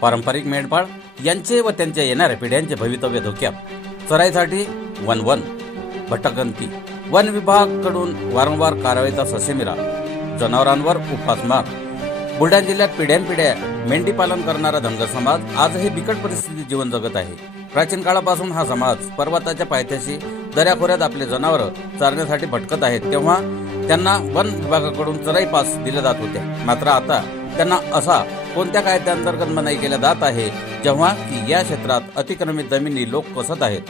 पारंपरिक मेंढपाळ यांचे व त्यांच्या येणाऱ्या पिढ्यांचे भवितव्य धोक्यात. चराईसाठी वन वन भटकंती. वन विभागाकडून वारंवार कारवाईचा ससेमिरा जनावरांवर उपासमार बुलढाणा जिल्ह्यात पिढ्यानपिढ्या मेंढी पालन करणारा धनगर समाज आजही बिकट परिस्थितीत जीवन जगत आहे. प्राचीन काळापासून हा समाज पर्वताच्या पायथ्याशी दऱ्याखोऱ्यात आपले जनावरं चारण्यासाठी भटकत आहेत तेव्हा त्यांना वन विभागाकडून चराई पास दिले जात होते मात्र आता त्यांना असा कोणत्या कायद्याअंतर्गत मनाई केल्या जात आहे? जेव्हा की या क्षेत्रात अतिक्रमित जमिनी लोक कसत आहेत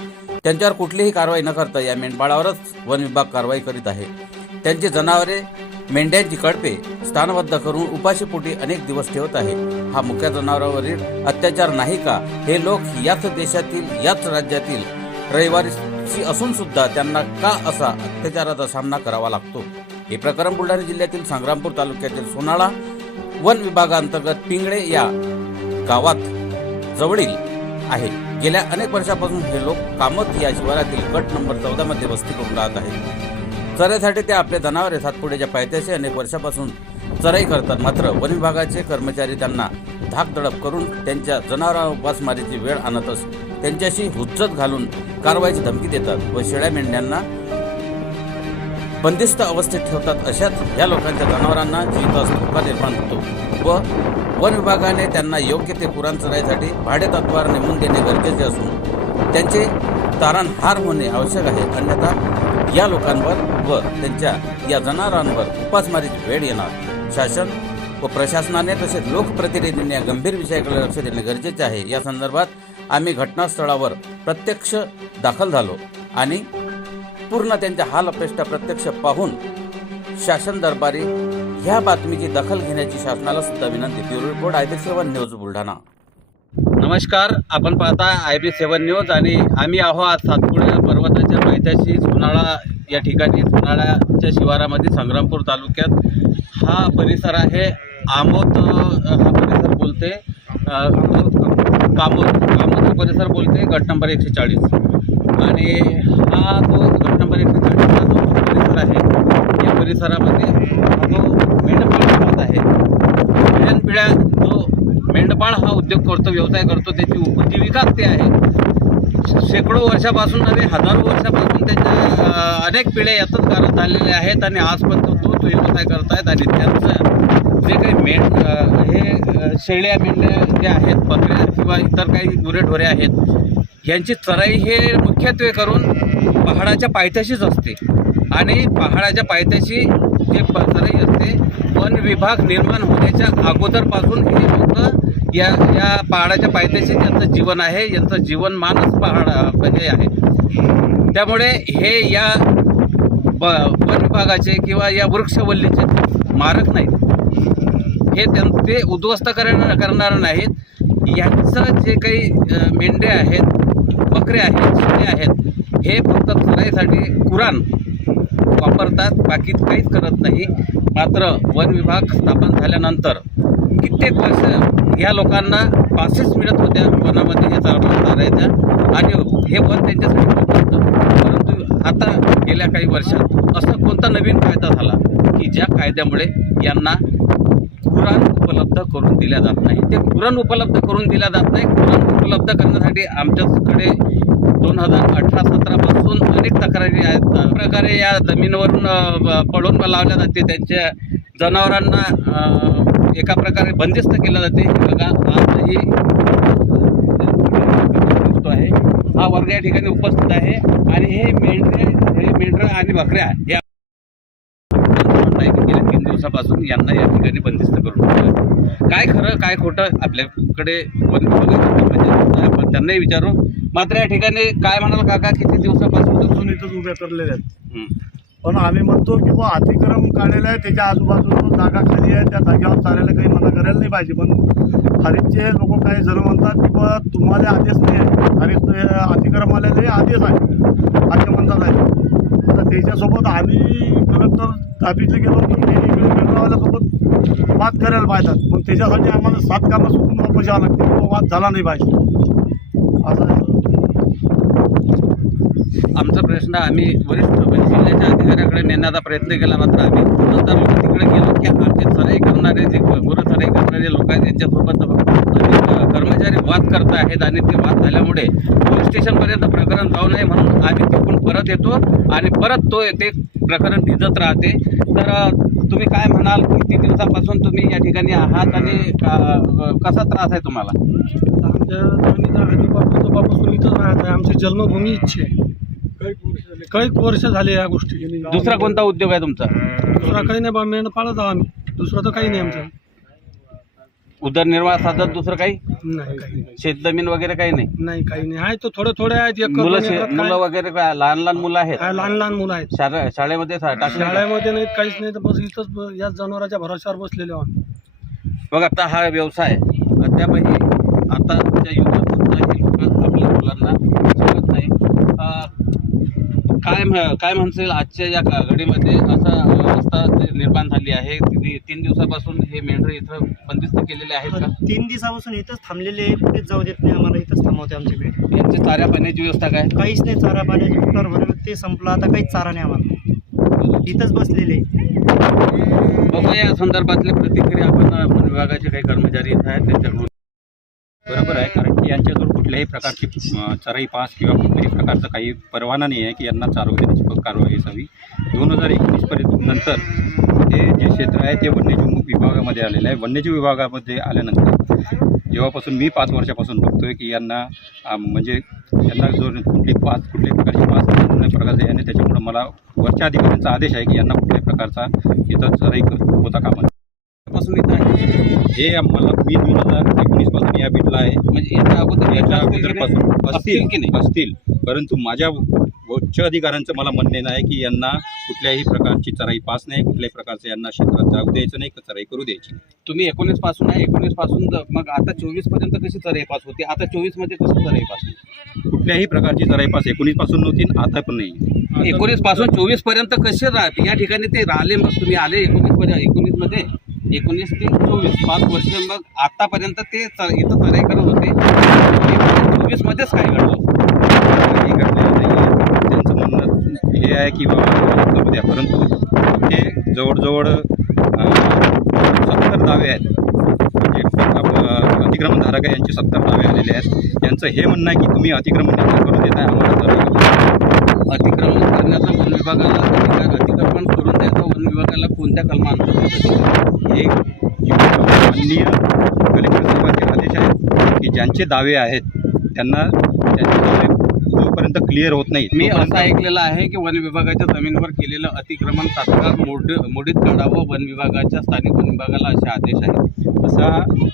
त्यांच्यावर कुठलीही कारवाई न करता या मेंढपाळावरच वन विभाग कारवाई करीत आहे. त्यांची जनावरे मेंढ्यांची कळपे स्थानबद्ध करून उपाशीपोटी अनेक दिवस ठेवत आहे. हा मुख्य जनावरांवरील अत्याचार नाही का? हे लोक याच देशातील याच राज्यातील रहिवासी असून सुद्धा त्यांना का असा अत्याचाराचा सामना करावा लागतो? हे प्रकरण बुलढाणा जिल्ह्यातील संग्रामपूर तालुक्यातील सोनाळा वन विभागांतर्गत पिंगळे या गावात जवळील आहे. गेल्या अनेक वर्षापासून हे लोक कामत या शिवारातील गट नंबर चौदा मध्ये वस्ती करून राहत आहेत. चराईसाठी ते आपले जनावरे सातपुड्याच्या पायथ्याशी अनेक वर्षापासून चराई करतात. मात्र वन विभागाचे कर्मचारी त्यांना धाकदडप करून त्यांच्या जनावरांवर उपासमारीची वेळ आणत आणतच त्यांच्याशी हुज्जत घालून कारवाईची धमकी देतात व शेळ्या मेंढ्यांना बंदिस्त अवस्थेत ठेवतात अशाच या लोकांच्या जनावरांना जीवितास धोका निर्माण होतो व वन विभागाने त्यांना योग्य ते पुराण चराईसाठी भाडेतत्वावर नेमून देणे गरजेचे असून त्यांचे तारणहार होणे आवश्यक आहे. अन्यथा या लोकांवर व त्यांच्या या जनावरांवर उपासमारीची वेळ येणार. शासन व प्रशासनाने तसेच लोकप्रतिनिधींनी या गंभीर विषयाकडे लक्ष देणे गरजेचे आहे. या संदर्भात आम्ही घटनास्थळावर प्रत्यक्ष दाखल झालो आणि पूर्ण त्यांच्या हालअपेष्टा प्रत्यक्ष पाहून शासन दरबारी ह्या बातमीची दखल घेण्याची शासनाला सुद्धा विनंती. Bureau report I B seven news Buldhana. नमस्कार आपण पाहता आय बी सेवन न्यूज आणि आम्ही आहो आज सातपुडा पर्वताच्या पायथ्याशी सोनाळा या ठिकाणी सोनाळ्याच्या शिवारामध्ये संग्रामपूर तालुक्यात. हा परिसर आहे आमोद हा परिसर बोलते कामोद कामोद परिसर बोलते गट नंबर एकशे चाळीस. आणि हा जो गट एकशे चाळीसचा जो परिसर आहे या परिसरामध्ये हा जो मेंढपाळ समाज आहे पिढ्यानपिढ्या जो मेंढपाळ हा उद्योग करतो व्यवसाय करतो त्याची उपजीविकाच ते आहे. शेकडो वर्षापासून नव्हे हजारो वर्षापासून त्याच्या अनेक पिढ्या यातच करत झालेल्या आहेत आणि आजपर्यंत तोच व्यवसाय करतायत आणि त्यांचं जे काही मेंढ हे शेळ्या मेंढ्या ज्या आहेत बकऱ्या किंवा इतर काही गुरेढोरे आहेत यांची चराई हे मुख्यत्वे करून पहाडाच्या पायथ्याशीच असते. आणि पहाडाच्या पायथ्याशी जे चराई असते वन विभाग निर्माण होण्याच्या अगोदरपासून हे लोक या या पहाडाच्या पायथ्याशी त्यांचं जीवन आहे यांचं जीवनमानच पहाड हे आहे. त्यामुळे हे या ब वन विभागाचे किंवा या वृक्षवल्लीचे मारक नाहीत. हे त्यां ते उद्ध्वस्त करणार करणार नाहीत. यांचं जे काही मेंढे मेंढ्या आहेत बकरे आहेत सुने आहेत हे फक्त चराईसाठी कुराण वापरतात बाकी काहीच करत नाही. मात्र वन विभाग स्थापन झाल्यानंतर कित्येक वर्ष ह्या लोकांना पासेस मिळत होत्या वनामध्ये हे चालवून चालायच्या आणि हे वन त्यांच्यासाठी खूप होतं परंतु आता गेल्या काही वर्षात असं कोणता नवीन कायदा झाला की ज्या कायद्यामुळे यांना उपलब्ध करून दिल्या जात नाही. ते कुरण उपलब्ध करून दिल्या जात नाही. कुरण उपलब्ध करण्यासाठी आमच्याकडे दोन हजार अठरा सतरापासून अनेक तक्रारी आहेत. प्रकारे या जमिनीवरून अ, पळून लावल्या जाते. त्यांच्या जनावरांना एका प्रकारे बंदिस्त केलं जाते. हे बघा आजही आहे. हा वर्ग या ठिकाणी उपस्थित आहे. आणि हे मेंढरे हे मेंढरं आणि बकऱ्या या दिवसापासून यांना या ठिकाणी बंदिस्त करून ठेवलं. काय खरं काय खोटं आपल्याकडे वन आहेत. आपण त्यांनाही विचारू मात्र या ठिकाणी काय म्हणाल काका किती दिवसापासून अजून इथंच उभ्या करलेल्या आहेत. पण आम्ही म्हणतो की बा अतिक्रम काढलेलं आहे त्याच्या आजूबाजूला जागा खाली आहे त्या जागेवर चालायला काही मना करायला नाही पाहिजे पण हरीफचे लोक काही जण म्हणतात की बा तुम्हाला आदेश नाही आहे हरीफ अतिक्रमवाल्यालाही आदेश आहे असे म्हणतात आहे आता त्याच्यासोबत आम्ही कलेक्टर ऑफिसला गेलो की हे इकडे वाद करायला पाहिजेत पण त्याच्यासाठी आम्हाला सात कामं सुटून वापस यावं लागते तो वाद झाला नाही पाहिजे. असं आमचा प्रश्न आम्ही वरिष्ठ म्हणजे जिल्ह्याच्या अधिकाऱ्याकडे नेण्याचा प्रयत्न केला मात्र आम्ही नंतर तिकडे गेलो की आमचे चराई करणारे जे गुरु चराई करणारे लोक आहेत त्यांच्यासोबत वाद करत आहेत आणि ते वाद झाल्यामुळे पोलीस स्टेशनपर्यंत प्रकरण जाऊ नये म्हणून आम्ही तिकडून परत येतो आणि परत तो ते प्रकरण भिजत राहते. तर तुम्ही काय म्हणाल? किती दिवसापासून तुम्ही या ठिकाणी आहात आणि कसा त्रास आहे तुम्हाला? आमच्या जमिनीचा आजोबापासून इथंच राहत आहे. आमची जन्मभूमी इच्छे आहे. काही वर्ष झाले या गोष्टी दुसरा कोणता उद्योग आहे तुमचा? दुसरा काही नाही बा मेंढ पाळत आहो आम्ही. दुसरं तर काही नाही आमचं. उदरनिर्वाह साधन दुसरं काही? नाही काही नाही. शेतजमीन वगैरे काही नाही? नाही काही नाही. आहे तर थोडे थोडे आहेत एक मुलं शे- मुलं काय. वगैरे काय लहान लहान मुलं आहेत? लहान लहान मुलं आहेत. शाळे शाळेमध्ये सा- टाकले का? शाळेमध्ये नाहीत काहीच नाही. तर बस इथंच ब- याच जनावराच्या भरोश्यावर बसलेले आहोत बघ आता हा व्यवसाय अद्यापही आताच्या युगात सुद्धा हे लोक आपल्या मुलांना शिकवत नाही. अं, काय काय म्हणशील? आजच्या या घडीमध्ये असा अवस्था निर्माण झाली आहे. तीन दिवसापासून हे मेंढर इथं बंदिस्त केलेले आहेत का? तीन दिवसापासून इथंच थांबलेले आहे. कुठेच जाऊ देत नाही आम्हाला. इथंच थांबवते आमच्याकडे यांची चाऱ्या पाण्याची व्यवस्था काय? काहीच नाही चारा पाण्याचे. कुटर भरलं ते संपलं. आता काहीच चारा नाही आम्हाला. इथंच बसलेले. बघूया. या संदर्भातली प्रतिक्रिया आपण विभागाचे काही कर्मचारी इथं आहेत. त्यांच्याकडून बरोबर आहे कारण की यांच्याजवळ कुठल्याही प्रकारची चराई पास किंवा कुठल्याही प्रकारचा काही परवाना नाही आहे की यांना चारव देण्याची कारवाई असावी. दोन हजार एकोणीसपर्यंत नंतर हे जे क्षेत्र आहे ते वन्यजीव विभागामध्ये आलेलं आहे. वन्यजीव विभागामध्ये आल्यानंतर जेव्हापासून मी पाच वर्षापासून बघतोय की यांना म्हणजे यांना जो कुठली पास कुठल्याही प्रकारची पास कुठल्याही प्रकारचा आणि त्याच्यामुळं मला वरच्या अधिकाऱ्यांचा आदेश आहे की यांना कुठल्याही प्रकारचा इथं चराई होता कामा पासून इथं आहे. हे मला मी दोन हजार एकोणीसपासून या बीटला आहे. म्हणजे याच्या अगोदर याच्या? अगोदरपासून असतील की नाही? असतील. परंतु माझ्या उच्च अधिकाऱ्यांचं मला म्हणणे नाही की यांना कुठल्याही प्रकारची चराई पास नाही कुठल्याही प्रकारचं यांना क्षेत्रात जाऊ द्यायचं नाही का चराई करू द्यायची. तुम्ही एकोणीसपासून आहे एकोणीसपासून ज- मग आता चोवीसपर्यंत कशी चराई पास होती? आता चोवीसमध्ये कशी चराई पास होती? कुठल्याही प्रकारची चराई पास एकोणीसपासून नव्हती आणि आता पण नाही. एकोणीसपासून चोवीसपर्यंत कसे राहते या ठिकाणी ते राहिले मग तुम्ही आले एकोणीसमध्ये एकोणीसमध्ये? एकोणीस ते चोवीस पाच वर्ष मग आतापर्यंत ते इथं चराई करत होते. चोवीस मध्येच काय घडलं घडलेलं नाही. त्यांचं म्हणणं हे आहे की बाबा द्या. परंतु हे जवळजवळ सत्तर दावे आहेत. म्हणजे अतिक्रमणधारक आहे यांचे सत्तर दावे आलेले आहेत. यांचं हे म्हणणं आहे की तुम्ही अतिक्रमण करून देताय आम्हाला तर अतिक्रमण करण्याचा वन विभागाला अधिकार अतिक्रमण करून द्यायचा वन विभागाला कोणत्या कलमांतर्गत माननीय कलेक्टर साहेबांचे आदेश आहेत की ज्यांचे दावे आहेत त्यांना त्यांचे दावे जोपर्यंत क्लिअर होत नाही मी असं ऐकलेलं आहे की वन विभागाच्या जमिनीवर केलेलं अतिक्रमण तात्काळ मोड मोडीत काढावं वन विभागाच्या स्थानिक वन विभागाला असे आदेश आहेत. असा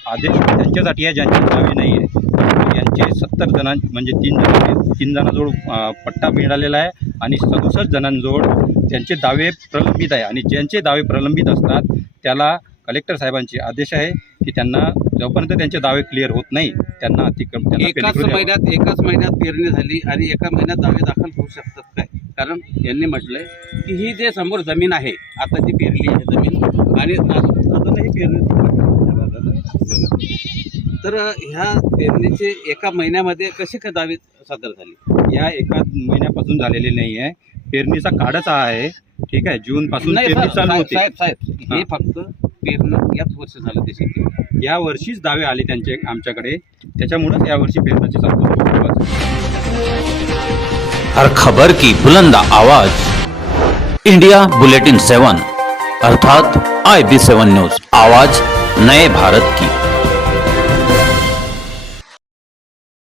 आदेश त्यांच्यासाठी आहे ज्यांचे दावे नाही आहे यांचे सत्तर जणां म्हणजे तीन जण तीन जणांजवळ पट्टा मिळालेला आहे आणि सदुसष्ट जणांजवळ त्यांचे दावे प्रलंबित आहे. आणि ज्यांचे दावे प्रलंबित असतात त्याला कलेक्टर साहेबांचे आदेश आहे की त्यांना जोपर्यंत त्यांचे दावे क्लिअर होत नाही त्यांना अतिक्रम एकाच. महिन्यात एकाच महिन्यात पेरणी झाली आणि एका महिन्यात दावे दाखल होऊ शकतात काय? कारण यांनी म्हटलंय की ही जे समोर जमीन आहे आता जी पेरली आहे जमीन आणि अजून- अजूनही पेरणी तर ह्या पेरणीचे एका महिन्यामध्ये कसे काय दावे सादर झाले? या एका महिन्यापासून झालेले नाही आहे. पेरणीचा काढच हा आहे. ठीक आहे जून पासून नाही पेरणी सर, चालू साहेब होते. साहेब साहेब हे. फक्त पेरणं याच वर्ष झालं ते शेती या वर्षीच दावे आले त्यांचे आमच्याकडे. त्याच्यामुळंच यावर्षी पेरणाची चालू हर खबर की बुलंद आवाज. इंडिया बुलेटिन सेवन अर्थात आई बी सेवन न्यूज. आवाज नए भारत की।